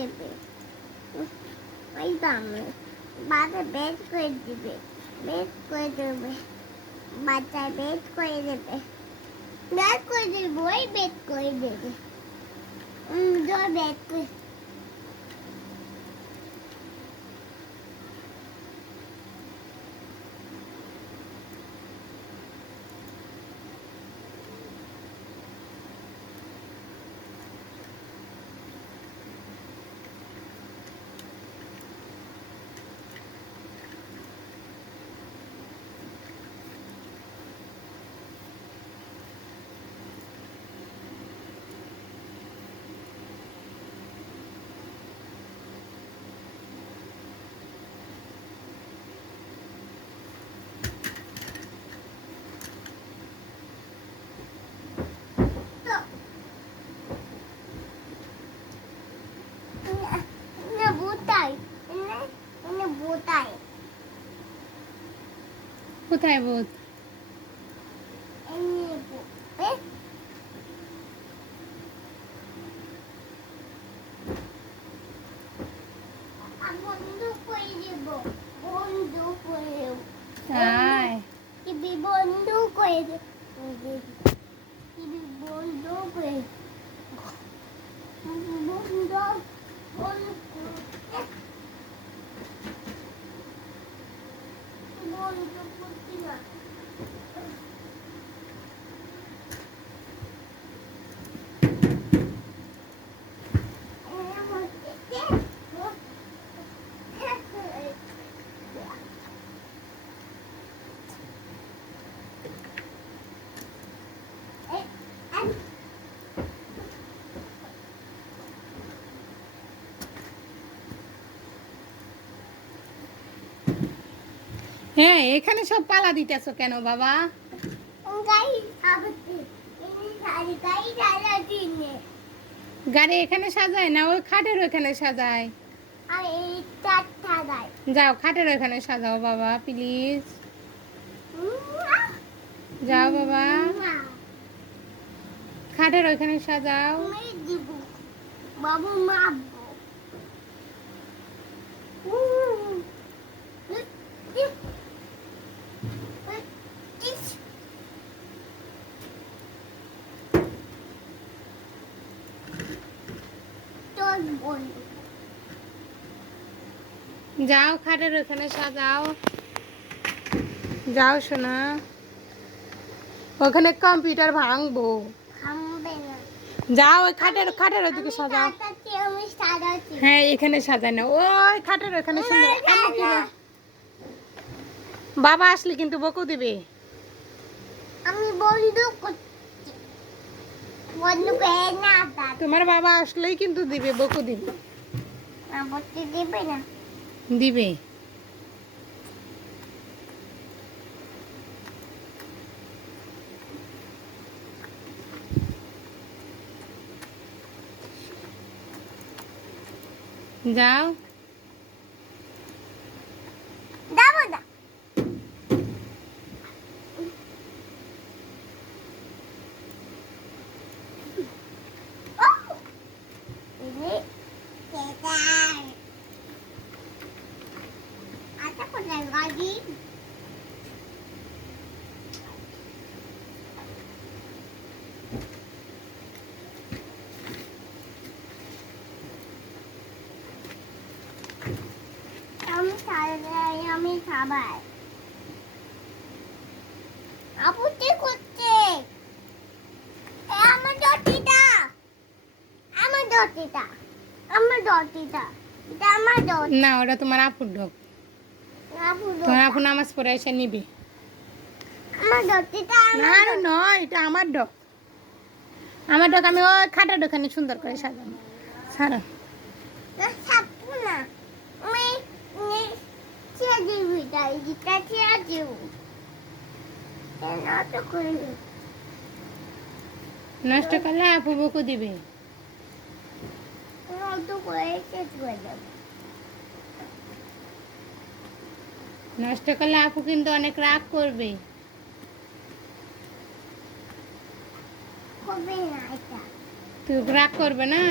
দেবে ওই দামে বাবা বেড করে দিবে বেড করে দেবে বাচ্চা বেড করে দেবে বেড করে দেবে ওই বেড করে দেবে জোর বেড করে কোথায় ভূত? তাই বন্ধু করে বন্ধু করে বন্ধু বন্ধু করছি না হ্যাঁ, এখানে সব পালা দিতেছো কেন বাবা? গাড়ি এখানে সাজায় না, ওই খাটের ওখানে সাজায়। যাও খাটের ওখানে সাজাও বাবা প্লিজ। যাও বাবা খাটের ওখানে সাজাও। বাবু মারবো যাও খাটের ওখানে সাজাও। যাও সোনা, ওখানে কম্পিউটার ভাঙবো। যাও ওই খাটের ওদিকে সাজাও। হ্যাঁ এখানে সাজায় না, ওই খাটের ওখানে সুন্দর। বাবা আসলে কিন্তু বকু দিবে। আমি বন্ধু করছি বন্ধু করে না তোমার বাবা আসলেই কিন্তু দিবে, বকু দিবে। বলতে দেবে না দিবে। যাও যাবো না আচ্ছা কোথায় গাড়ি আমি খাবার আপু কি করছে আমার ডটিটা আমার ডটিটা আমার ডটিটা এটা আমার ডট না, ওটা তোমার আপুর ডগ। আপু তোমার আপু নামাজ পড়ে এসে নিবে। আমার ডটিটা না নয়, এটা আমার ডগ। আমার ডগ আমি ওই খাটের ওখানে সুন্দর করে সাজাবো। সারা না ছাপু না আমি ছেড়ে দিবি তাই এটা ছেড়ে দিব নষ্ট করে নষ্ট করলে আপু বকু দিবে। নষ্ট করে শেষ করে দেবো নষ্ট করলে আপু কিন্তু অনেক রাগ করবে। হবে না এটা তুই রাগ করবে না।